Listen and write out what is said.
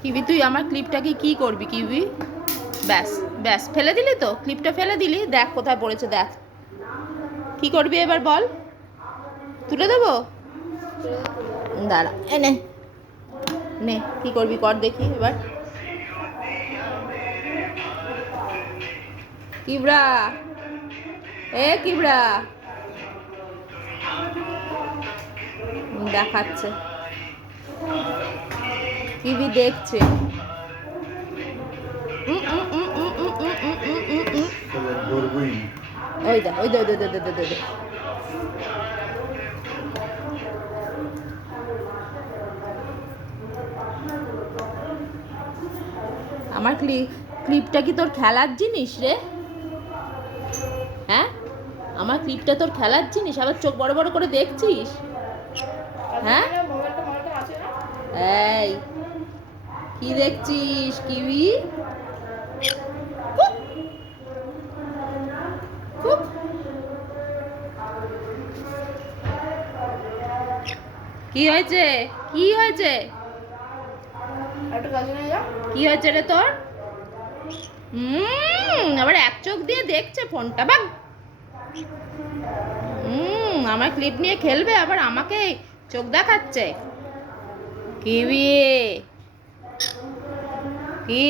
কিবি তুই আমার ক্লিপটাকে কি করবি কিবি? ব্যাস ব্যাস, ফেলে দিলি তো, ক্লিপটা ফেলে দিলি। দেখ কোথায় পড়েছে, দেখ। কি করবি এবার বল? তুলে দেবো? দাঁড়া, এনে নে, কি করবি কর দেখি এবার। কিবরা, কিবরা দেখাচ্ছে, কিবি দেখছে। ওই দে, ওই দে, দে দে দে দে দে। আমার ক্লিপটা কি তোর খেলার জিনিস রে? হ্যাঁ, আমার ক্লিপটা তোর খেলার জিনিস? আবার চোখ বড় বড় করে দেখছিস? হ্যাঁ, এই কি দেখছিস কিবি? কি হয়েছে? কি হয়েছে? কি হয়েছে রে তোর? আবার এক চোখ দিয়ে দেখছে ফোনটা, বাগ। আমার ক্লিপ নিয়ে খেলবে, আবার আমাকে চোখ দেখাচ্ছে। কিবি কি